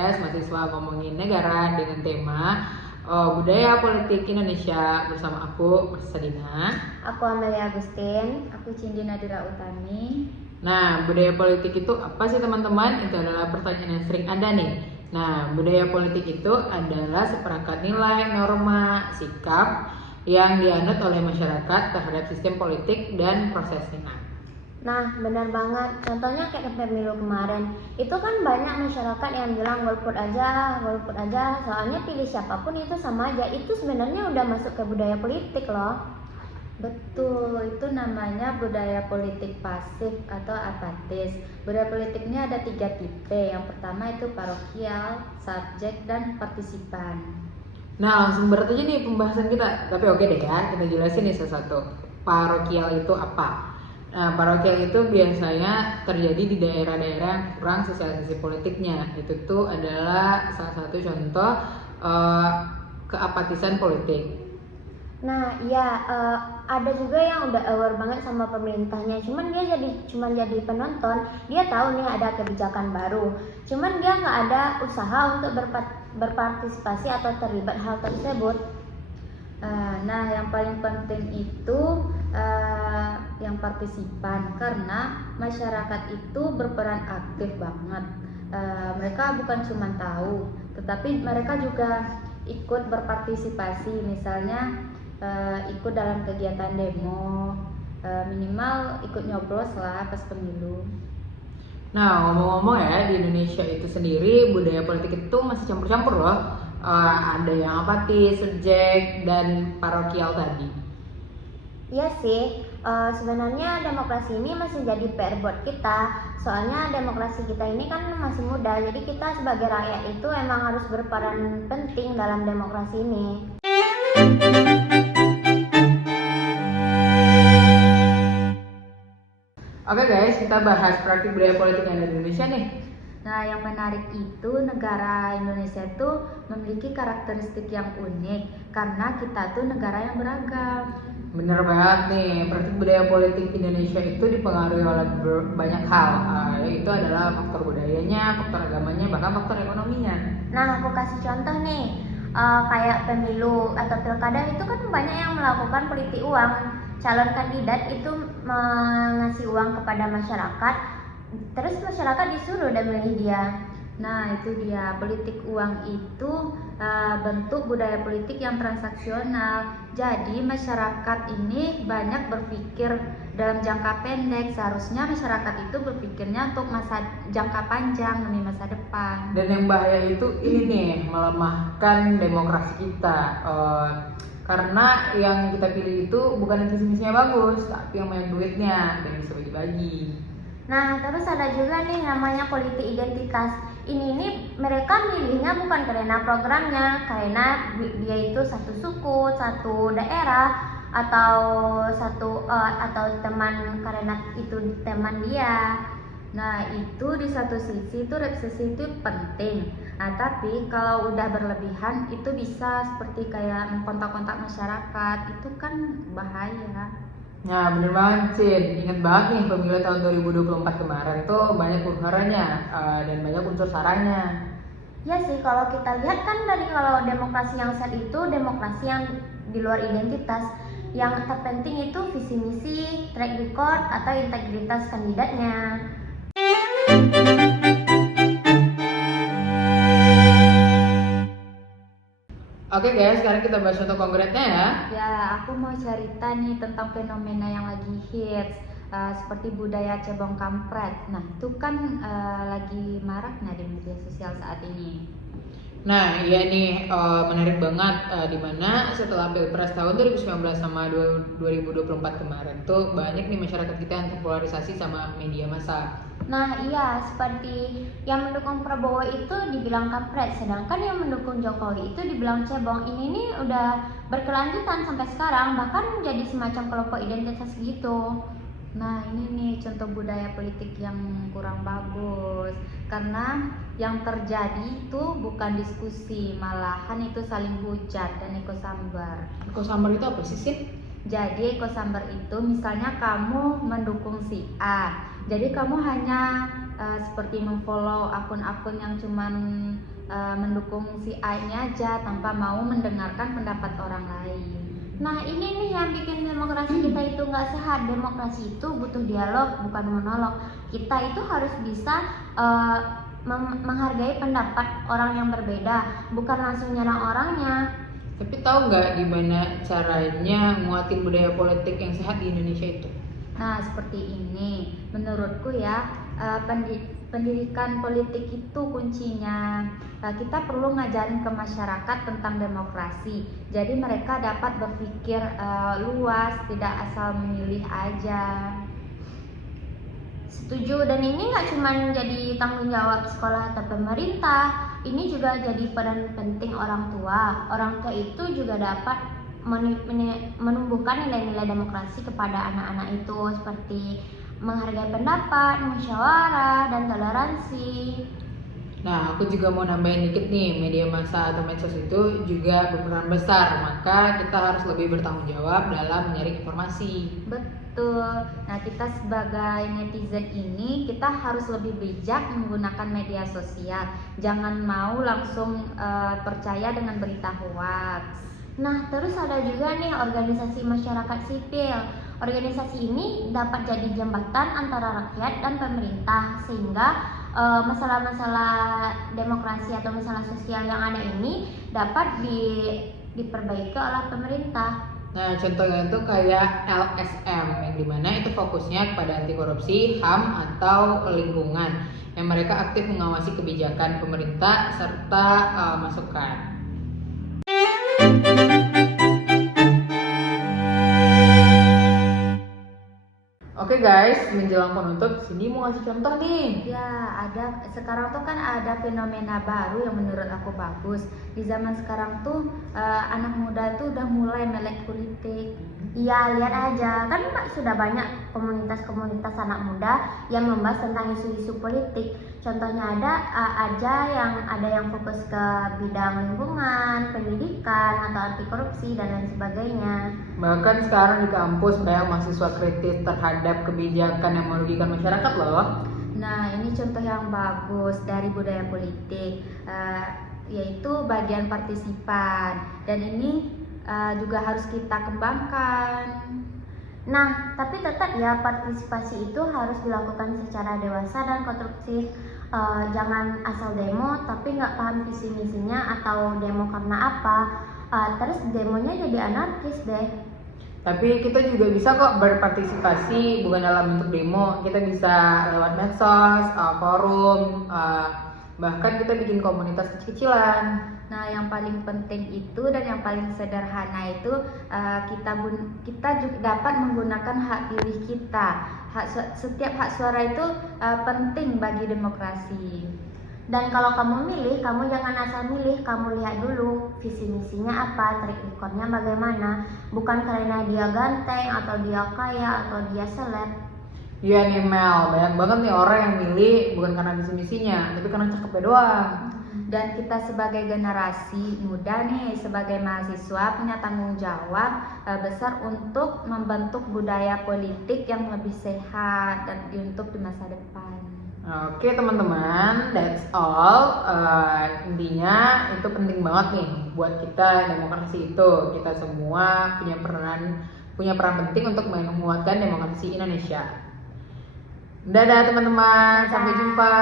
podcast mahasiswa ngomongin negara dengan tema budaya politik Indonesia bersama aku Sadina. Aku Amelia Agustin. Aku Cindy Nadira Utami. Nah, budaya politik itu apa sih teman-teman? Itu adalah pertanyaan yang sering ada nih. Nah, budaya politik itu adalah seperangkat nilai, norma, sikap yang dianut oleh masyarakat terhadap sistem politik dan prosesnya. Nah, benar banget. Contohnya kayak pemilu kemarin. Itu kan banyak masyarakat yang bilang golput aja. Soalnya pilih siapapun itu sama aja. Itu sebenarnya udah masuk ke budaya politik loh. Betul, itu namanya budaya politik pasif atau apatis. Budaya politiknya ada 3 tipe. Yang pertama itu parokial, subjek, dan partisipan. Nah, langsung berat aja nih pembahasan kita. Tapi oke deh ya, kita jelasin nih satu-satu. Parokial itu apa? Nah, parokial itu biasanya terjadi di daerah-daerah yang kurang sosialisasi politiknya. Itu tuh adalah salah satu contoh keapatisan politik. Nah, iya, ada juga yang udah aware banget sama pemerintahnya. Cuman dia jadi penonton. Dia tahu nih ada kebijakan baru. Cuman dia nggak ada usaha untuk berpartisipasi atau terlibat hal tersebut. Nah, yang paling penting itu yang partisipan, karena masyarakat itu berperan aktif banget. Mereka bukan cuma tahu, tetapi mereka juga ikut berpartisipasi. Misalnya ikut dalam kegiatan demo, minimal ikut nyoblos lah pas pemilu. Nah, ngomong-ngomong ya, di Indonesia itu sendiri budaya politik itu masih campur-campur loh. Ada yang apatis, subjek, dan parokial tadi. Iya sih, sebenarnya demokrasi ini masih jadi PR buat kita. Soalnya demokrasi kita ini kan masih muda, jadi kita sebagai rakyat itu emang harus berperan penting dalam demokrasi ini. Oke guys, kita bahas praktik budaya politik yang ada di Indonesia nih. Nah, yang menarik itu negara Indonesia itu memiliki karakteristik yang unik karena kita tuh negara yang beragam. Bener banget nih, praktik budaya politik Indonesia itu dipengaruhi oleh banyak hal, yaitu adalah faktor budayanya, faktor agamanya, bahkan faktor ekonominya. Nah, aku kasih contoh nih, kayak pemilu atau pilkada itu kan banyak yang melakukan politik uang. Calon kandidat itu mengasih uang kepada masyarakat, terus masyarakat disuruh dan milih dia. Nah, itu dia, politik uang itu bentuk budaya politik yang transaksional. Jadi masyarakat ini banyak berpikir dalam jangka pendek. Seharusnya masyarakat itu berpikirnya untuk masa jangka panjang demi masa depan. Dan yang bahaya itu ini nih, melemahkan demokrasi kita. Karena yang kita pilih itu bukan yang visi-misinya bagus, tapi yang banyak duitnya dan bisa bagi-bagi. Nah, terus ada juga nih namanya politik identitas. Ini mereka milihnya bukan karena programnya, karena dia itu satu suku, satu daerah, atau teman, karena itu teman dia. Nah, itu di satu sisi itu representasi itu penting. Nah, tapi kalau udah berlebihan itu bisa seperti kayak mengkontak-kontak masyarakat, itu kan bahaya. Nah, bener banget Cin, ingat banget nih pemilu tahun 2024 kemarin tuh banyak huru-haranya dan banyak unsur saranya. Ya sih, kalau kita lihat kan dari kalau demokrasi yang sehat itu demokrasi yang di luar identitas. Yang terpenting itu visi misi, track record, atau integritas kandidatnya. Oke guys, sekarang kita bahas contoh konkretnya ya. Ya, aku mau cerita nih tentang fenomena yang lagi hits, seperti budaya cebong kampret. Nah, itu kan lagi maraknya di media sosial saat ini. Nah, iya nih, menarik banget dimana setelah Pilpres tahun 2019 sama 2024 kemarin tuh banyak nih masyarakat kita yang terpolarisasi sama media massa. Nah iya, seperti yang mendukung Prabowo itu dibilang kampret, sedangkan yang mendukung Jokowi itu dibilang cebong. Ini nih udah berkelanjutan sampai sekarang, bahkan menjadi semacam kelompok identitas gitu. Nah, ini nih contoh budaya politik yang kurang bagus, karena yang terjadi itu bukan diskusi, malahan itu saling hujat dan eco sambar. Eco sambar itu apa sih, Sin? Jadi eco sambar itu misalnya kamu mendukung si A, jadi kamu hanya seperti memfollow akun-akun yang cuman mendukung si A-nya aja tanpa mau mendengarkan pendapat orang lain. Nah ini nih yang bikin demokrasi kita itu nggak sehat. Demokrasi itu butuh dialog, bukan monolog. Kita itu harus bisa menghargai pendapat orang yang berbeda, bukan langsung nyerang orangnya. Tapi tahu nggak gimana caranya nguatin budaya politik yang sehat di Indonesia itu? Nah, seperti ini. Menurutku ya, pendidikan politik itu kuncinya. Kita perlu ngajarin ke masyarakat tentang demokrasi. Jadi mereka dapat berpikir luas, tidak asal memilih aja. Setuju, dan ini nggak cuma jadi tanggung jawab sekolah atau pemerintah, ini juga jadi peran penting orang tua. Orang tua itu juga dapat menumbuhkan nilai-nilai demokrasi kepada anak-anak itu, seperti menghargai pendapat, musyawarah, dan toleransi. Nah, aku juga mau nambahin dikit nih, media massa atau medsos itu juga berperan besar, maka kita harus lebih bertanggung jawab dalam menyaring informasi. Betul. Nah, kita sebagai netizen ini kita harus lebih bijak menggunakan media sosial. Jangan mau langsung percaya dengan berita hoax. Nah, terus ada juga nih organisasi masyarakat sipil. Organisasi ini dapat jadi jembatan antara rakyat dan pemerintah, sehingga masalah-masalah demokrasi atau masalah sosial yang ada ini dapat diperbaiki oleh pemerintah. Nah, contohnya itu kayak LSM, yang dimana itu fokusnya kepada anti korupsi, HAM, atau lingkungan, yang mereka aktif mengawasi kebijakan pemerintah serta masukan. Oke guys, menjelang penutup, sini mau ngasih contoh nih. Ya, sekarang tuh kan ada fenomena baru yang menurut aku bagus. Di zaman sekarang tuh anak muda tuh udah mulai melek politik. Iya, lihat aja, kan sudah banyak komunitas-komunitas anak muda yang membahas tentang isu-isu politik. Contohnya ada yang fokus ke bidang lingkungan, pendidikan, atau anti korupsi dan lain sebagainya. Bahkan sekarang di kampus banyak mahasiswa kritis terhadap kebijakan yang merugikan masyarakat loh. Nah, ini contoh yang bagus dari budaya politik, yaitu bagian partisipan. Dan ini juga harus kita kembangkan. Nah, tapi tetap ya, partisipasi itu harus dilakukan secara dewasa dan konstruktif. Jangan asal demo tapi nggak paham visi misinya, atau demo karena apa, terus demonya jadi anarkis deh. Tapi kita juga bisa kok berpartisipasi bukan dalam bentuk demo. Kita bisa lewat medsos, forum, bahkan kita bikin komunitas kecil-kecilan. Nah, yang paling penting itu dan yang paling sederhana itu kita juga dapat menggunakan hak pilih kita. Setiap hak suara itu penting bagi demokrasi. Dan kalau kamu milih, kamu jangan asal milih, kamu lihat dulu visi misinya apa, track recordnya bagaimana, bukan karena dia ganteng atau dia kaya atau dia seleb. Iya nih Mel, banyak banget nih orang yang milih bukan karena visi misinya, tapi karena cakepnya doang. Dan kita sebagai generasi muda nih, sebagai mahasiswa punya tanggung jawab besar untuk membentuk budaya politik yang lebih sehat dan untuk di masa depan. Oke teman-teman, that's all. Intinya itu penting banget nih buat kita demokrasi itu. Kita semua punya peran penting untuk menguatkan demokrasi Indonesia. Dadah teman-teman, sampai jumpa.